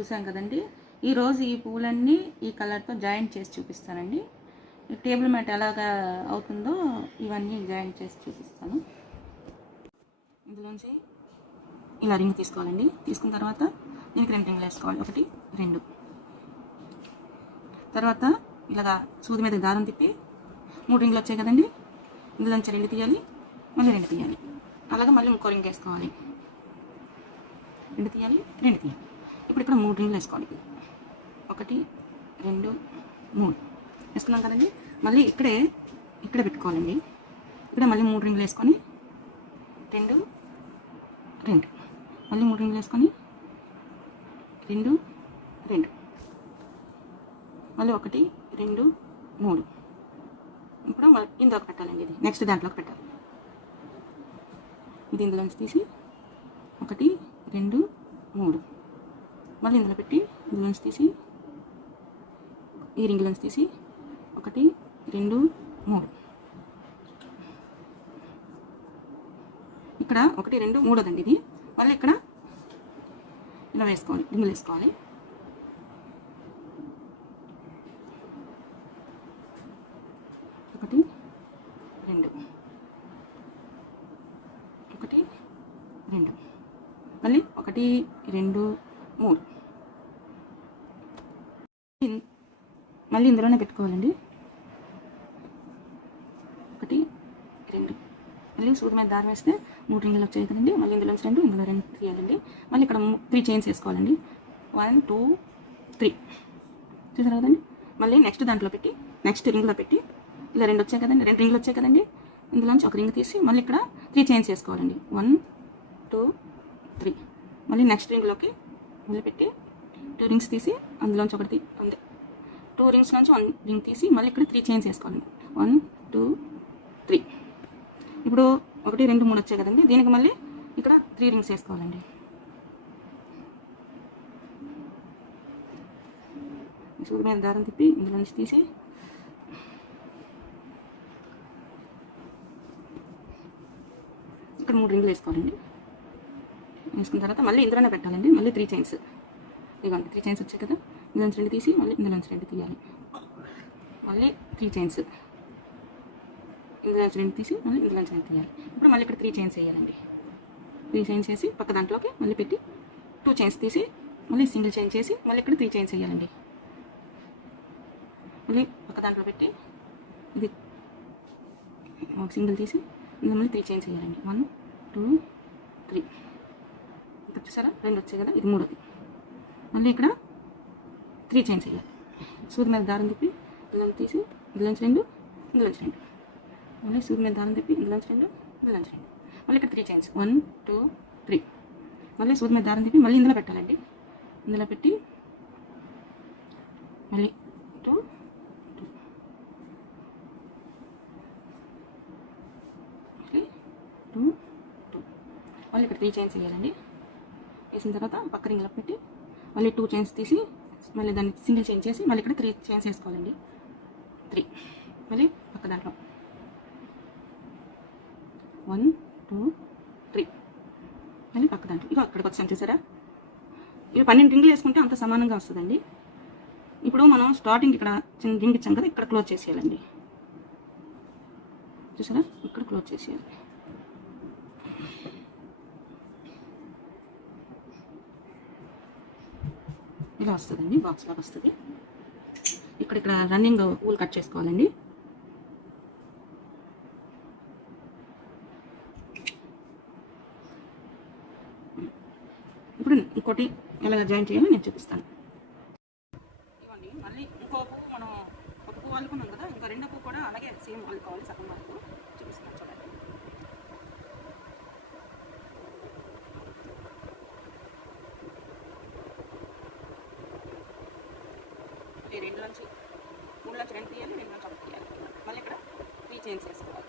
చూసాం కదండి. ఈరోజు ఈ పూలన్నీ ఈ కలర్తో జాయింట్ చేసి చూపిస్తానండి. టేబుల్ మ్యాట్ ఎలాగా అవుతుందో ఇవన్నీ జాయింట్ చేసి చూపిస్తాను. ఇందులోంచి ఇలా రింగ్ తీసుకోవాలండి. తీసుకున్న తర్వాత దీనికి 2 రింగులు వేసుకోవాలి. 1 2. తర్వాత ఇలాగా సూది మీద దారం తిప్పి 3 రింగులు వచ్చాయి కదండి, ఇందులోంచి 2 తీయాలి, మళ్ళీ 2 తీయాలి. అలాగే మళ్ళీ ఇంకో రింగ్ వేసుకోవాలి. 2 తీయాలి, 2 తీయాలి. ఇప్పుడు ఇక్కడ 3 రింగులు వేసుకోవాలి. 1 2 3 వేసుకున్నాం కదండి. మళ్ళీ ఇక్కడే పెట్టుకోవాలండి. ఇక్కడ మళ్ళీ 3 రింగులు వేసుకొని 2 2, మళ్ళీ 3 రింగులు వేసుకొని 2 2, మళ్ళీ 1 2 3. ఇప్పుడు ఇందులోకి పెట్టాలండి. ఇది నెక్స్ట్ దాంట్లోకి పెట్టాలి. ఇది ఇందులోంచి తీసి 1 2 3, మళ్ళీ ఇందులో పెట్టి ఇందులోంచి తీసి ఈ రింగులోంచి తీసి 1 2 3. ఇక్కడ 1 2 3దండి ఇది. మళ్ళీ ఇక్కడ ఇలా వేసుకోవాలి, రింగులు వేసుకోవాలి. ఒకటి 2 1 2, మళ్ళీ 1 2 3. మళ్ళీ ఇందులోనే పెట్టుకోవాలండి. 1 2, మళ్ళీ సూది మీద దారం వేస్తే 3 రింగులు వచ్చాయి కదండి. మళ్ళీ ఇందులోంచి 2, ఇందులో 2 తీయాలండి. మళ్ళీ ఇక్కడ 3 చైన్స్ వేసుకోవాలండి. 1 2 3 చూసారు కదండి. మళ్ళీ నెక్స్ట్ దాంట్లో పెట్టి నెక్స్ట్ రింగ్లో పెట్టి ఇలా 2 వచ్చాయి కదండి, 2 రింగులు వచ్చాయి కదండి. ఇందులోంచి ఒక రింగ్ తీసి మళ్ళీ ఇక్కడ 3 చైన్స్ వేసుకోవాలండి. 1 2 3, మళ్ళీ నెక్స్ట్ రింగ్లోకి మళ్ళీ పెట్టి 2 రింగ్స్ తీసి అందులోంచి ఒకటి అంతే 2 రింగ్స్ నుంచి 1 రింగ్ తీసి మళ్ళీ ఇక్కడ 3 చైన్స్ వేసుకోవాలండి. 1 2 3. ఇప్పుడు 1 2 3 వచ్చాయి కదండి. దీనికి మళ్ళీ ఇక్కడ 3 రింగ్స్ వేసుకోవాలండి. సూది మీద దారం తిప్పి ఇందులో నుంచి తీసి ఇక్కడ 3 రింగులు వేసుకోవాలండి. వేసుకున్న తర్వాత మళ్ళీ ఇందులోనే పెట్టాలండి. మళ్ళీ 3 చైన్స్, ఇదిగోండి 3 చైన్స్ వచ్చాయి కదా. ఇందులోంచి 2 తీసి మళ్ళీ ఇందులోంచి 2 తీయాలి. మళ్ళీ 3 చైన్స్, ఇందులోంచి 2 తీసి మళ్ళీ ఇందులోంచి 2 తీయాలి. ఇప్పుడు మళ్ళీ ఇక్కడ 3 చైన్స్ వేయాలండి. 3 చైన్స్ వేసి పక్క దాంట్లోకి మళ్ళీ పెట్టి 2 చైన్స్ తీసి మళ్ళీ సింగిల్ చైన్ చేసి మళ్ళీ ఇక్కడ 3 చైన్స్ వేయాలండి. మళ్ళీ పక్క దాంట్లో పెట్టి ఇది ఒక సింగిల్ తీసి ఇందులో మళ్ళీ 3 చైన్స్ వేయాలండి. 1 2 3. ఇక్కడ చూసారా 2 వచ్చాయి కదా, ఇది 3ది. మళ్ళీ ఇక్కడ 3 చైన్స్ వేయాలి. సూది మీద దారం తిప్పి ఇందులో తీసి ఇందులోంచి 2, ఇందులోంచి 2, మళ్ళీ సూది మీద దారం తిప్పి ఇందులోంచి 2, ఇందులోంచి 2, మళ్ళీ ఇక్కడ 3 చైన్స్ 1 2 3. మళ్ళీ సూది మీద దారం తిప్పి మళ్ళీ ఇందులో పెట్టాలండి. ఇందులో పెట్టి మళ్ళీ 2 2, మళ్ళీ 2 2, మళ్ళీ ఇక్కడ 3 చైన్స్ వేయాలండి. వేసిన తర్వాత పక్క రింగ్లో పెట్టి మళ్ళీ 2 చైన్స్ తీసి మళ్ళీ దాన్ని సింగిల్ చైన్ చేసి మళ్ళీ ఇక్కడ 3 చైన్స్ వేసుకోవాలండి. 3, మళ్ళీ పక్క దాంట్లో 1 2 3, మళ్ళీ పక్క దాంట్లో ఇక అక్కడికి వచ్చాం చూసారా. ఇవి 12 రింగులు వేసుకుంటే అంత సమానంగా వస్తుందండి. ఇప్పుడు మనం స్టార్టింగ్ ఇక్కడ చిన్న రింగ్ ఇచ్చాం కదా, ఇక్కడ క్లోజ్ చేసేయాలండి. చూసారా, ఇక్కడ క్లోజ్ చేసేయాలి. ఇలా వస్తుందండి, బాక్స్ లాగా వస్తుంది. ఇక్కడ రన్నింగ్ ఊల్ కట్ చేసుకోవాలండి. ఇప్పుడు ఇంకోటి ఎలా జాయిన్ చేయాలో నేను చూపిస్తాను. ఇవ్వండి, మళ్ళీ ఇంకో పువ్వు మనం ఒక పువ్వు అల్లుకున్నాం కదా, ఇంకా 2వ పువ్వు కూడా అలాగే సేమ్ అల్లుకోవాలి. సగం వరకు చూపిస్తాను చూడండి. ఈ 2 నుంచి 3 నుంచి 2 తీయాలి, 2 నుంచి 1 తీయాలి. మళ్ళీ ఇక్కడ 3 చైన్స్ వేసుకోవాలి.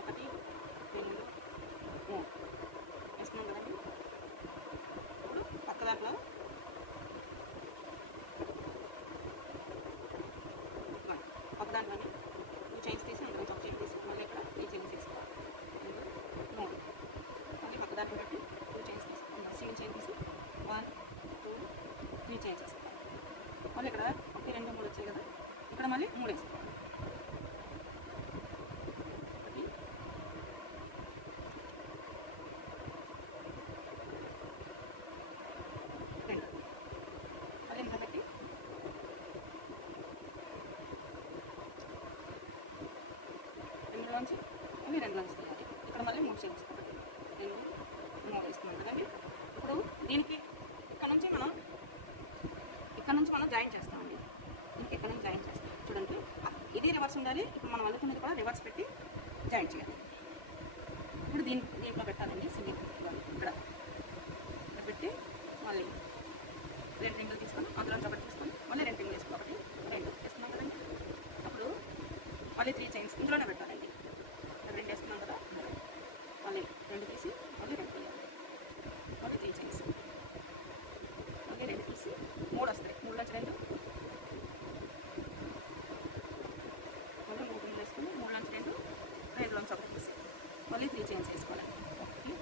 1 2 3 వేసుకున్నాం కదండి. ఇప్పుడు పక్క దాంట్లో పక్క దాంట్లోని 2 చైన్స్ తీసి అందులో 1 చైన్ తీసి మళ్ళీ ఇక్కడ 3 చైన్స్ వేసుకోవాలి. 2 3, మళ్ళీ పక్క దాంట్లో పెట్టి 2 చైన్స్ తీసి సింగిల్ చైన్ తీసి 1 మళ్ళీ ఇక్కడ 1 2 3 వచ్చాయి కదా, ఇక్కడ మళ్ళీ 3 వేసుకోవాలి. 1 2 మళ్ళీ ఇంత పెట్టి రెండులోంచి మళ్ళీ రెండులోంచి తీయాలి. ఇక్కడ మళ్ళీ 3 చైన్స్ 1 2 3 వేసుకున్నాం కదండి. ఇప్పుడు దీనికి ఇక్కడ నుంచి మనం జాయిన్ చేస్తామండి. దీనికి ఇక్కడ నుంచి జాయిన్ చేస్తాం. చూడండి, ఇది రివర్స్ ఉండాలి. ఇప్పుడు మనం అనుకున్నది కూడా రివర్స్ పెట్టి జాయిన్ చేయాలి. ఇప్పుడు దీంట్లో పెట్టాలండి. సింగిల్ ఇక్కడ పెట్టి మళ్ళీ 2 రింగులు తీసుకొని అందులో ఒకటి తీసుకొని మళ్ళీ 2 రింగులు వేసుకొని 1 2 వేసుకున్నాం కదండి. అప్పుడు మళ్ళీ 3 చైన్స్ ఇందులోనే పెట్టాలండి. 2 వేసుకున్నాం కదా, మళ్ళీ 2 తీసి మళ్ళీ 2 తీయాలి. మళ్ళీ 3 చైన్స్ మళ్ళీ 2 తీసి 3 వస్తాయి. 3 నుంచి 2 మళ్ళీ 3 రింగులు వేసుకుని 3 నుంచి 2 2లోంచి ఒకటి తీసి మళ్ళీ 3 చైన్స్ వేసుకోవాలి. 1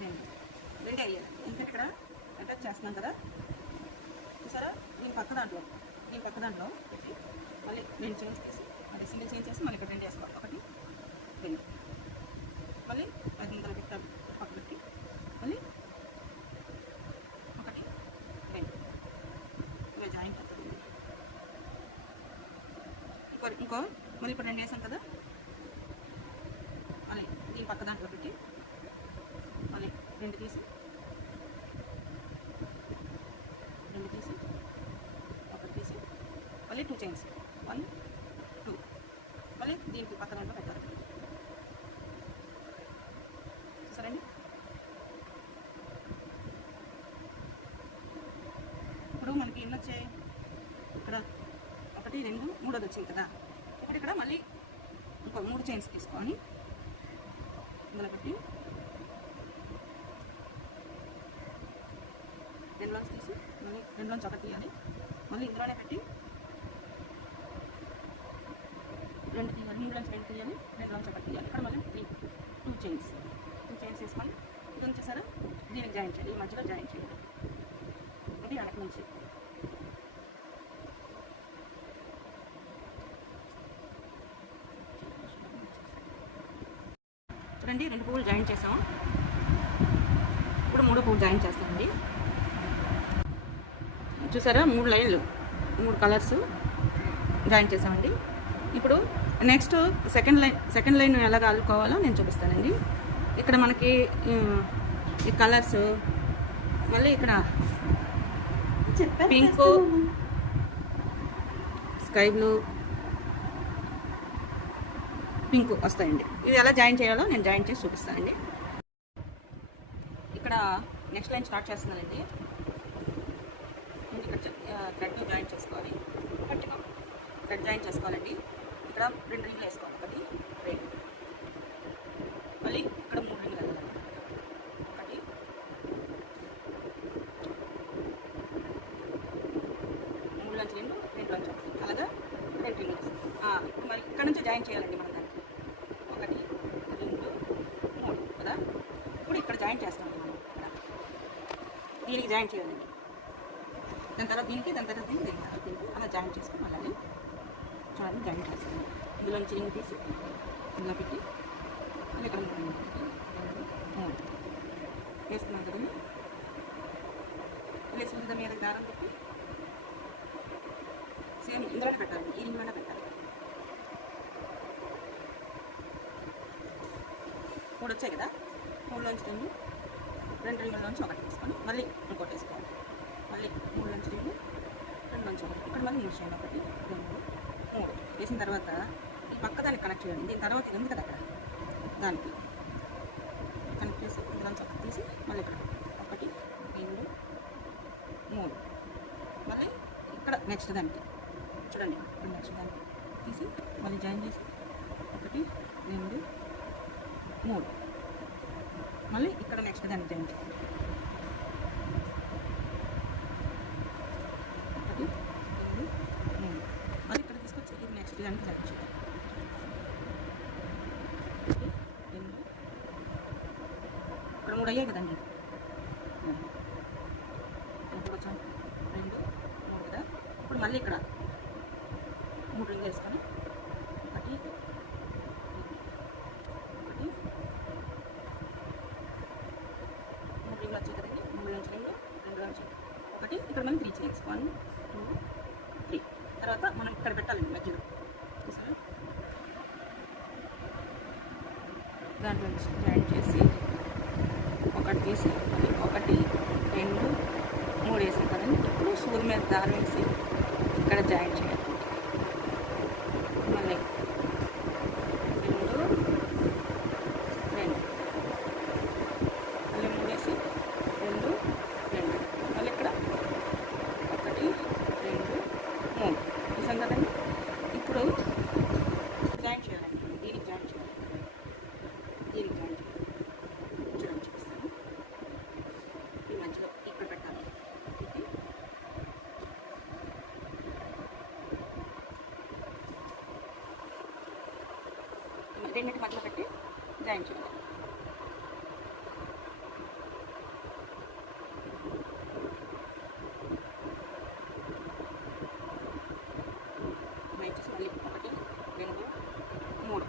2 2 వేయాలి. ఇంకా ఇక్కడ అటాచ్ చేస్తున్నాం కదా, చూసారా, దీని పక్క దాంట్లో పెట్టి మళ్ళీ 2 చైన్స్ తీసి మళ్ళీ సింగిల్ చైన్ చేసి మళ్ళీ ఇక్కడ 2 వేసుకోవాలి. 1 2 మళ్ళీ 10 ఇంతలో పెట్టాలి. పక్క పెట్టి మళ్ళీ 1 2 ఇలా జాయింట్ అవుతుంది. ఇంకో మళ్ళీ ఇప్పుడు 2 వేసాం కదా, మళ్ళీ దీని పక్క దాంట్లో పెట్టి మళ్ళీ 2 తీసి 1 తీసి మళ్ళీ 2 చైన్స్ 1 2 మళ్ళీ దీనికి పక్క దాంట్లో పెట్టాలి. చూసారండి, ఇప్పుడు మనకి ఎన్ని వచ్చాయి? ఇక్కడ 1 2 3 వచ్చింది కదా. ఇప్పుడు ఇక్కడ మళ్ళీ ఇంకో 3 చైన్స్ తీసుకొని ఇందులో పెట్టి 2లోంచి తీసి మళ్ళీ 2లోంచి ఒకటి తీయాలి. మళ్ళీ ఇందులోనే పెట్టి 2 తీయాలి. 3లోంచి 2 తీయాలి. 2లోంచి ఒకటి తీయాలి. ఇక్కడ మళ్ళీ 2 చైన్స్ వేసుకొని ఇది వచ్చేసారా, దీనికి జాయిన్ చేయాలి. ఈ మధ్యలో జాయిన్ చేయాలి. ఇది వెనక నుంచి చూడండి, 2 పువ్వులు జాయిన్ చేసాము. ఇప్పుడు 3 పువ్వులు జాయిన్ చేస్తామండి. చూసారా, 3 లైన్లు 3 కలర్స్ జాయిన్ చేసామండి. ఇప్పుడు నెక్స్ట్ సెకండ్ లైన్ ఎలాగ అల్లుకోవాలో నేను చూపిస్తానండి. ఇక్కడ మనకి ఈ కలర్స్ మళ్ళీ ఇక్కడ పింక్, స్కై బ్లూ, పింక్ వస్తాయండి. ఇది ఎలా జాయిన్ చేయాలో నేను జాయిన్ చేసి చూపిస్తానండి. ఇక్కడ నెక్స్ట్ లైన్ స్టార్ట్ చేస్తున్నానండి. ఇక్కడ థ్రెడ్ జాయిన్ చేసుకోవాలి. థ్రెడ్ జాయిన్ చేసుకోవాలండి. ఇక్కడ 2 రింగులు వేసుకోవాలి. 1 2 మళ్ళీ ఇక్కడ 3 రింగులు వెళ్ళాలి. 1 3 నుంచి 2 2 నుంచి 1 అలాగా 2 రింగులు వేసుకోవాలి. ఇప్పుడు మరి ఇక్కడ నుంచి జాయిన్ చేయాలండి మనం దానికి. 1 2 3 కదా. ఇప్పుడు ఇక్కడ జాయిన్ చేస్తామండి. మనం ఇక్కడ దీనికి జాయిన్ చేయాలండి. దాని తర్వాత దీనికి అలా జాయిన్ చేసుకుని మళ్ళీ చూడండి జాయిన్ చేస్తాను. ఇందులో నుంచి రింగ్ తీసి ఇందులో పెట్టి మళ్ళీ ఇక్కడ 3 వేసుకున్నాం కదండి. వేసుకున్న మీద దారం పెట్టి సేమ్ ఇందులోనే పెట్టాలి. ఈ రింగ్లోనే పెట్టాలి. 3 వచ్చాయి కదా, 3లోంచి 2 రింగుల్లోంచి ఒకటి తీసుకొని మళ్ళీ ఇంకోటి వేసుకోవాలి. మళ్ళీ 3లోంచి 2 2లోంచి ఒకటి. ఇక్కడ మళ్ళీ 3 చేయాలి. 1 2 3 వేసిన తర్వాత ఈ పక్క దానికి కనెక్ట్ చేయండి. దీని తర్వాత ఇది ఉంది కదా, అక్కడ దానికి కనెక్ట్ చేసి ఇందులోంచి ఒకటి తీసి మళ్ళీ ఇక్కడ 1 2 3 మళ్ళీ ఇక్కడ నెక్స్ట్ దానికి చూడండి. ఇక్కడ నెక్స్ట్ దానికి తీసి మళ్ళీ జాయిన్ చేసి 1 2 3 మళ్ళీ ఇక్కడ నెక్స్ట్ దానికి జాయిన్ చేయాలి. 1 2 3 మళ్ళీ ఇక్కడ తీసుకొచ్చి ఇది నెక్స్ట్ దానికి జాయిన్ చేయాలి. 1 2 ఇక్కడ 3 అయ్యాయి కదండి. ఇప్పుడు వచ్చాం 2 3 కదా. ఇప్పుడు మళ్ళీ ఇక్కడ 3 రింగులు వేసుకొని ఒకటి ఒకటి 3 రింగులు వచ్చాయి కదండి. 3 నుంచి 2 నుంచి ఒకటి, ఇక్కడ మళ్ళీ 3 చైన్స్ 1 2 3. తర్వాత మనం ఇక్కడ పెట్టాలండి మధ్యలో చూసారా, దాంట్లో జాయింట్ చేసి ఒకటి తీసి మళ్ళీ 1 2 3 వేసాం కదండి. ఇప్పుడు సూది మీద దారం వేసి ఇక్కడ జాయింట్ చేయాలి. మళ్ళీ 2 2 మళ్ళీ 3 వేసి 2 2 మళ్ళీ ఇక్కడ 1 2 3 వేసాం కదండి. ఇప్పుడు జాయింట్ చేయాలండి. దీనికి జాయింట్ చేయాలి, దీనికి జాయింట్ చేయాలి. చూడండి చూపిస్తాను. ఈ మధ్యలో ఇక్కడ పెట్టాలి. రెండింటి మధ్యలో పెట్టి జాయిన్ చేయాలి. జాయిన్ చేసి మళ్ళీ 1 2 3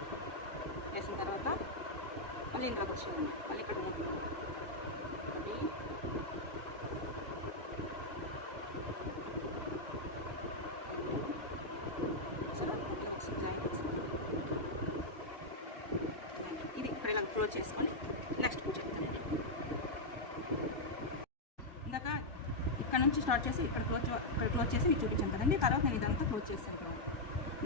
వేసిన తర్వాత మళ్ళీ ఇంట్లోకి వచ్చేయండి. మళ్ళీ ఇక్కడ 3 1 క్లోజ్ చేసుకొని నెక్స్ట్ పూజ చెప్తానండి. ఇందాక ఇక్కడ నుంచి స్టార్ట్ చేసి ఇక్కడ క్లోజ్ చేసి మీకు చూపించాను కదండి. తర్వాత నేను ఇదంతా క్లోజ్ చేస్తాను.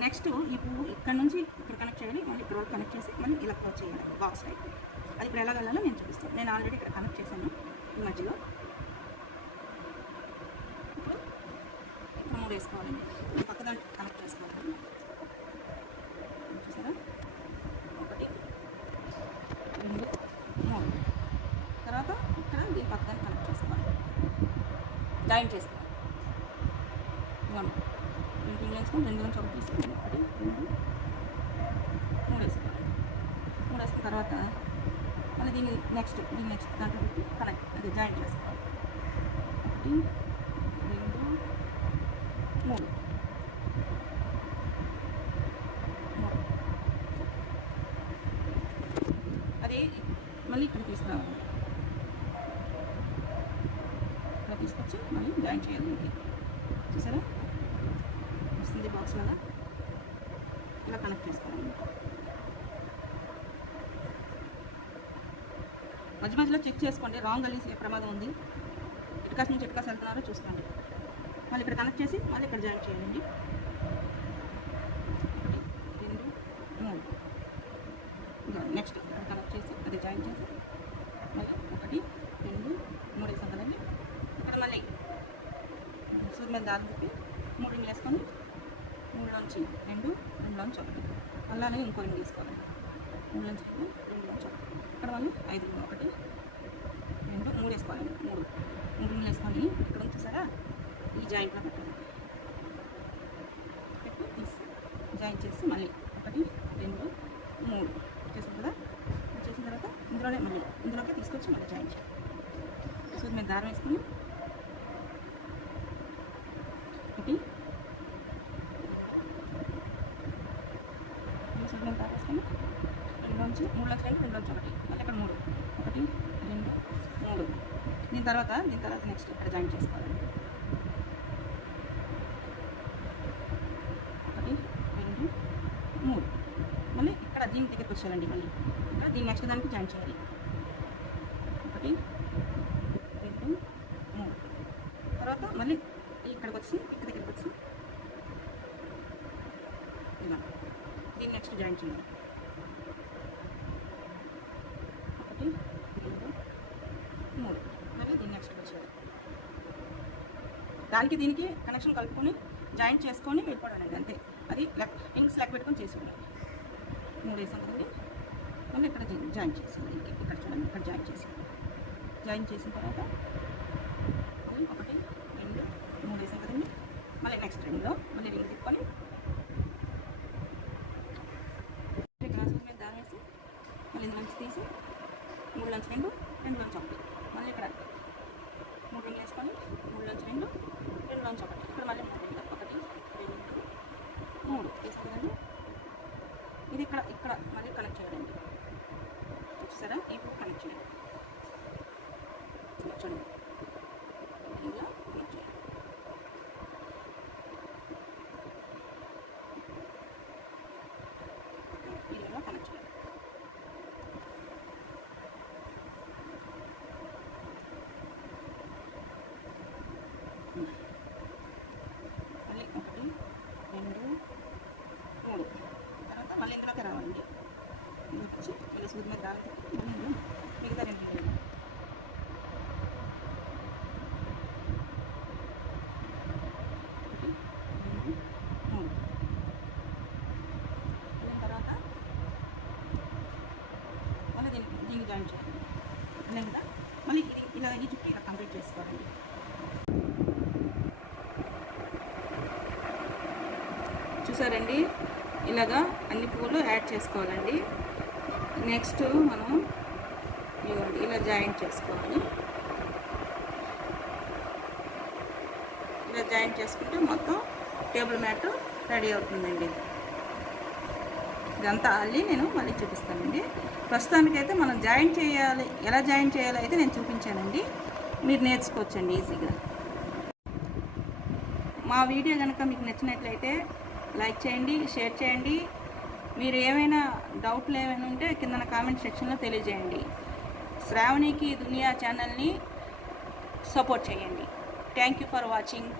నెక్స్ట్ ఈ పువ్వు ఇక్కడ నుంచి ఇక్కడ కనెక్ట్ చేయాలి, మళ్ళీ ఇక్కడ వరకు కనెక్ట్ చేసి మళ్ళీ ఇలా క్లోజ్ చేయాలి బాక్స్ టైప్. అది ఇప్పుడు ఎలా వెళ్ళాలో నేను చూపిస్తాను. నేను ఆల్రెడీ ఇక్కడ కనెక్ట్ చేశాను ఈ మధ్యలో. ఇప్పుడు 3 వేసుకోవాలండి. పక్క దాంట్లో కనెక్ట్ చేసుకోవాలి. చూసారా, 1 2 3. తర్వాత ఇక్కడ దీని పక్కన కనెక్ట్ చేసుకోవాలి, జాయిన్ చేసుకోవాలి. 2 వేసుకొని 2 నుంచి 1 తీసుకొని 1 2 3 వేసుకోవాలి. 3 వేసుకున్న తర్వాత మళ్ళీ దీన్ని నెక్స్ట్ దాంట్లో పెట్టి కనెక్ట్ అది జాయిన్ చేసుకోవాలి. 1 2 3 అది మళ్ళీ ఇక్కడ తీసుకురావాలి. ఇక్కడ తీసుకొచ్చి మళ్ళీ జాయిన్ చేయాలి. దీనికి చూసారా వస్తుంది బాక్స్ లాగా, ఇలా కనెక్ట్ చేసుకోవాలి. మధ్య మధ్యలో చెక్ చేసుకోండి, రాంగ్ కలిసి ప్రమాదం ఉంది. ఇటుకాస్ నుంచి ఇటుకాస్ వెళ్తున్నారో చూసుకోండి. మళ్ళీ ఇక్కడ కనెక్ట్ చేసి మళ్ళీ ఇక్కడ జాయిన్ చేయాలండి. 1 2 3 నెక్స్ట్ ఇక్కడ కనెక్ట్ చేసి అది జాయిన్ చేసి మళ్ళీ 1 2 3 వేసాం కదండి. ఇక్కడ మళ్ళీ సూది మీద దారి తిప్పి 3 రింగులు వేసుకొని 3లోంచి 2 2లోంచి 1 అలానే ఇంకో రింగ్ తీసుకోవాలి. 3లోంచి 2 2లోంచి 1 ఇక్కడ మళ్ళీ 5 1 2 3 వేసుకోవాలండి. 3 రింగులు వేసుకొని ఇక్కడ చూసారా ఈ జాయింట్లో పెట్టాలి. పెట్టి తీసి జాయిన్ చేసి మళ్ళీ 1 2 3 చేసాం కదా. చేసిన తర్వాత ఇందులోనే మళ్ళీ ఇందులోకి తీసుకొచ్చి మళ్ళీ జాయిన్ చేయాలి. సూది మీద దారం వేసుకొని 1 సూది మీద దారం వేసుకొని 2లోంచి 3లోంచి 2 2లోంచి 1 మళ్ళీ ఇక్కడ 3 1 2 3. దీని తర్వాత నెక్స్ట్ ఇక్కడ జాయిన్ చేసుకోవాలి. 1 2 3 మళ్ళీ ఇక్కడ దీని దగ్గరికి వచ్చేయాలండి. మళ్ళీ ఇక్కడ దీని నెక్స్ట్ దానికి జాయిన్ చేయాలి. 1 2 3 తర్వాత మళ్ళీ ఇక్కడికి వచ్చి ఇక్కడ దగ్గరికి వచ్చి ఇలా దీన్ని నెక్స్ట్ జాయిన్ చేయాలి. 1 2 3 మళ్ళీ దీన్ని నెక్స్ట్ వచ్చేయాలి. దానికి దీనికి కనెక్షన్ కలుపుకొని జాయింట్ చేసుకొని వెళ్ళిపోవడం అంతే. అది రింగ్స్ లెక్క పెట్టుకొని చేసుకోవాలి. 3 వేసాం కదండి. మళ్ళీ ఇక్కడ జాయిన్ చేసాం. ఇక్కడ చూడండి, ఇక్కడ జాయిన్ చేసిన తర్వాత మళ్ళీ 1 2 3 వేసాం కదండి. మళ్ళీ నెక్స్ట్ రింగ్లో మళ్ళీ రింగ్ తిప్పుకొని గ్లాస్ మీద దారం వేసి మళ్ళీ ఇందులోంచి తీసి 3లోంచి 2 2లోంచి 1 మళ్ళీ ఇక్కడ 3 రింగ్లు వేసుకొని 3లోంచి 2 2లోంచి 1 ఇక్కడ మళ్ళీ 3 రింగ్లు 1 చూసారండి, ఇలాగా అన్ని పువ్వులు యాడ్ చేసుకోవాలండి. నెక్స్ట్ మనం ఇలా జాయింట్ చేసుకోవాలి. ఇలా జాయింట్ చేసుకుంటే మొత్తం టేబుల్ మ్యాట్ రెడీ అవుతుందండి. ఇదంతా అల్లి నేను మళ్ళీ చూపిస్తానండి. ప్రస్తుతానికైతే మనం జాయింట్ చేయాలి, ఎలా జాయింట్ చేయాలో అయితే నేను చూపించానండి. మీరు నేర్చుకోవచ్చండి ఈజీగా. మా వీడియో కనుక మీకు నచ్చినట్లయితే లైక్ చేయండి, షేర్ చేయండి. మీరు ఏమైనా డౌట్లు ఏమైనా ఉంటే కింద కామెంట్ సెక్షన్లో తెలియజేయండి. శ్రావణికి దునియా ఛానల్ని సపోర్ట్ చేయండి. Thank you for watching.